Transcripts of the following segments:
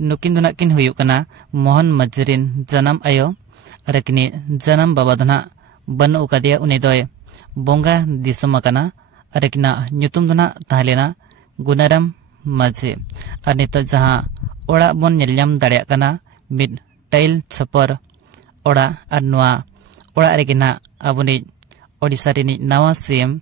नुकिन दुना किन हुयुक कना मोहन मज्जिरिन जन्म आयो रकिनी जन्म बाबा दुना बन उकादिया उनी दोय बोंगा दिसम कना रकिना ᱧᱩᱛᱩᱢ दुना ताहलेना गुनाराम माझी और नित जहां ओड़ा बन नेलयाम दाड़िया कना मिड टाइल छपर ओड़ा और नवा ओड़ा रेगिना आबुनी ओडिसा रिनी नवा सीएम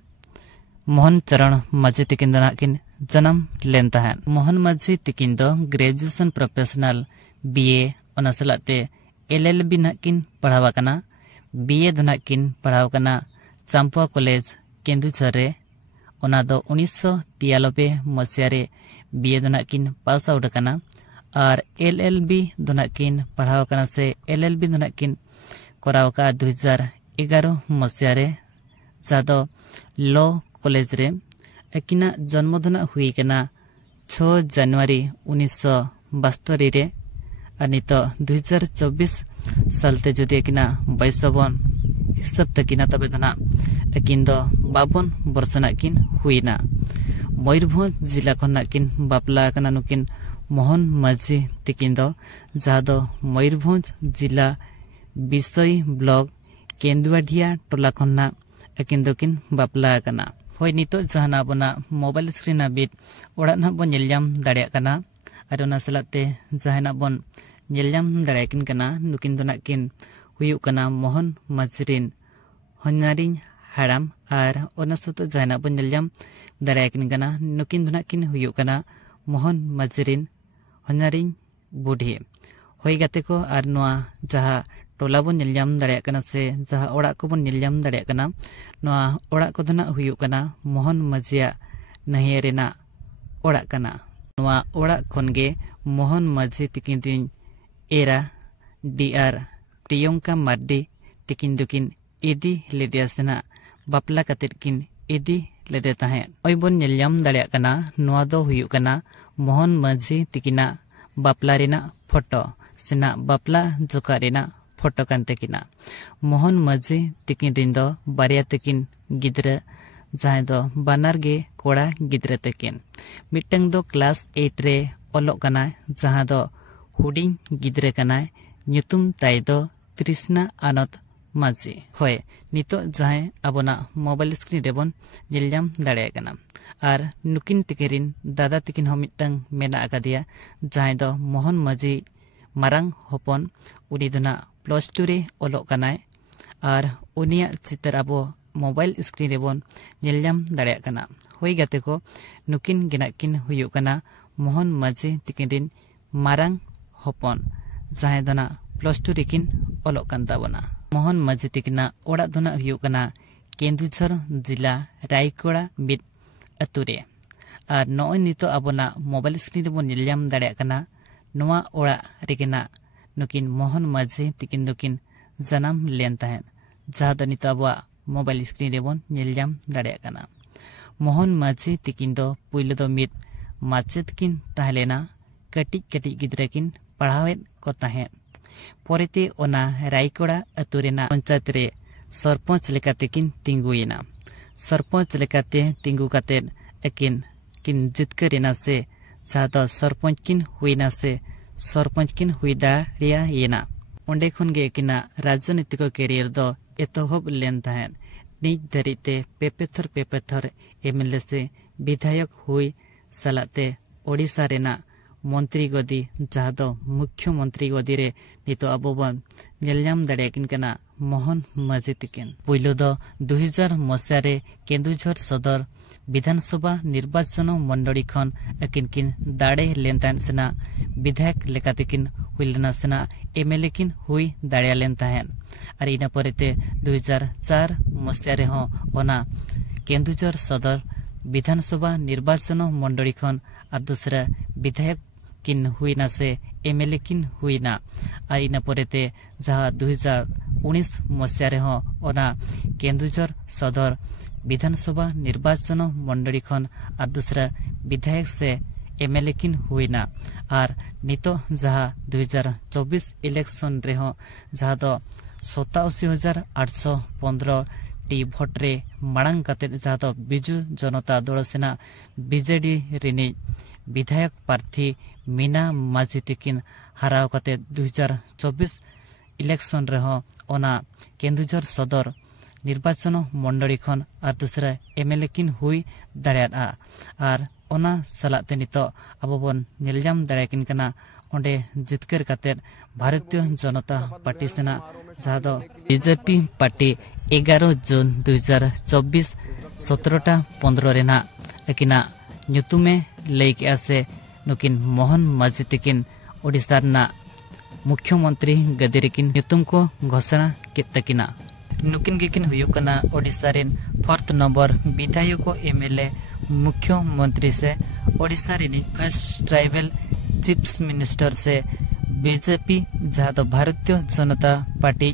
मोहन चरण माझी तिकिन दना किन जन्म लेन ताहन। मोहन माझी तिकिन दो ग्रेजुएशन प्रोफेशनल बीए ओना सलाते एलएलबी ना किन पढ़ावा कना बीए दना किन पढ़ाव कना चांपुआ कॉलेज केंदुझर रे ओना दो 1993 मसिया रे बीए दना किन पास आउट कना और एलएलबी दना किन पढ़ाव कना से एलएलबी दना किन कराव का 2011 मसिया रे जादो लॉ कॉलेज रे एकिना जन्म दना हुई कना 6 जनवरी 1972 रे और नित 2024 सालते जदि एकिना 22 बन हिसाब तकिना तबे दना एकिन दो 52 वर्षना किन हुईना। मयूरभंज जिला खन्ना किन बापला कना नुकिन मोहन माझी तिकिन दो जहा दो मयूरभंज जिला बिसई ब्लॉक केंदुआढिया टोला खन्ना एकिन दो किन बापला कना। होय नितो जहाना बना मोबाइल स्क्रीन बिट ओड़ा ना बन नेलयाम दाड़िया कना और ओना सलाते जहाना बन नेलयाम दाड़िया किन कना नुकिन दोना किन हुयुक कना मोहन माझिरिन हन्यारिन हाड़ाम और ओना सतो जहाना बन नेलयाम दाड़िया किन कना नुकिन दोना किन हुयुक कना मोहन माझिरिन हन्यारिन बुढ़ी। होय गाते को और नोआ जहा टोला बन नेलयाम दाड़िया कना से जहा ओड़ा को बन नेलयाम दाड़िया कना नोआ ओड़ा को दोना हुयुक कना मोहन माझिया नहिया रेना ओड़ा कना। नोआ ओड़ा खनगे मोहन माझी तिकिन रिन एरा डीआर प्रियंका मार्डी तिकिन दुकिन इदी लेदिया सेना बापला कतेर किन इदी लेदे ताहे। ओय बन नेलयाम दाड़िया कना नोआ दो हुयुक कना मोहन माझी तिकिना बापला रेना फोटो सेना बापला जोका रेना फोटो कांते किना। मोहन माझी तिकिन रिन दो बारिया तिकिन गिद्रा जहां दो बानार गे कोड़ा गिद्रा तकिन मिटंग दो क्लास 8 रे ओलोग कना जहां दो हुडिंग गिद्रा कना ᱧᱩᱛᱩᱢ ताई दो तृष्णा आनंद माझी। होय नितो जहां अबोना मोबाइल स्क्रीन रेबन नेलयाम दाड़िया कना और नुकिन तिकिरिन दादा तिकिन हो मिटंग मेना आकादिया जहां दो मोहन माझी मारंग होपन उनी दोना +2 रे ओलोग कनाय और उनिया चित्र अबो मोबाइल स्क्रीन रेबन नेलयाम दाड़िया कना। होय गाते को नुकिन गेना किन हुयुक कना मोहन माझी तिकिन रिन मारंग होपन जहां दोना +2 रेकिन ओलोग कान ताबोना। मोहन माझी तिकिना ओड़ा दोना हुयुक कना केंदुझर जिला रायकोड़ा बिट अतुरे और नॉय नितो अबोना मोबाइल स्क्रीन रेबन नेलयाम दाड़िया कना नोआ ओड़ा रेकिना नुकिन मोहन माझी तिकिन दुकिन जन्म लेन ताहेन जहा दो नितो अबवा मोबाइल स्क्रीन रेबन नेलयाम दाड़िया कना। मोहन माझी तिकिन दो पुइलो दो मित माचेत किन ताहलेना कटिक कटिक गिद्रा किन पढ़ावेत को ताहेन पोरेते ओना रायकोड़ा अतुरेना पंचायत रे सरपंच लेकाते किन तिंगुयेना। सरपंच लेकाते तिंगु काते एकिन किन जितकरेना से जहा दो सरपंच किन हुईना से सरपंच किन हुईदा रिया येना ओंडे खुन गे किना राजनीतिक कैरियर दो एतोहब लेन ताहेन निज धरिते पेपेथर एमएलए से विधायक हुई सलाते ओडिसा रेना मंत्री गदी जहा दो मुख्यमंत्री गदी रे नितो अबो बन नेलयाम दाड़िया किन कना मोहन माझी तिकिन। पुइलो दो 2000 मसिया रे केंदुझर सदर विधानसभा निर्वाचन मंडली खन एकिन किन दाड़े लेन ताहेन सेना विधायक लेकाते किन हुइलना सेना एमएलए किन हुई दाड़िया लेन ताहेन और इना परेते 2004 मसिया रे हो ओना केंदुझर सदर विधानसभा निर्वाचन मंडली खन और दूसरा विधायक किन हुईना से एमएलए किन हुईना और इना परेते जहा 2019 मसिया रे हो ओना केंदुझर सदर विधानसभा निर्वाचन मंडली खन और दूसरा विधायक से एमएलए किन हुईना और नितो जहा 2024 इलेक्शन रे हो जहा दो 87,815 टी भोट रे मांग काते जहा दो बिजू जनता दल सेना बीजेडी रिनी विधायक प्रार्थी मीना माझी तकिन हराव कते 2024 इलेक्शन रहो ओना केंदुझर सदर निर्वाचन मंडली खन और दूसरा एमएलए किन हुई दाड़ा और ओना सलाते नितो अब बन नेलजाम दाड़ाकिन कना ओंडे जितकर कते भारतीय जनता पार्टी सेना जहाँ दो बीजेपी पार्टी 11 जून 2024 17टा 15 रेना अकिना नुतुमे लैके आसे नुकिन मोहन माझी तकिन ओडिशा ना मुख्यमंत्री गदिरेकिन नुतुम को घोषणा के तकिना नुकिन गिकिन हुयुकना ओडिशा रेन 4th नंबर विधायक एमएलए मुख्यमंत्री से Odisha rain first tribal chief minister से बीजेपी जहाँ तो Bharatiya Janata party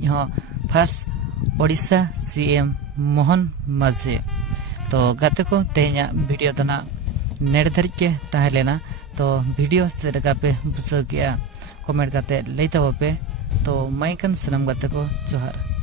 first Odisha CM Mohan माझी तो गाते को तेहना वीडियो दना नेट धरिक के ताहेलेना तो वीडियो से पे बुझाव गया कमेंट करते लैता पे तो माइकन सनम गाते को जोहार।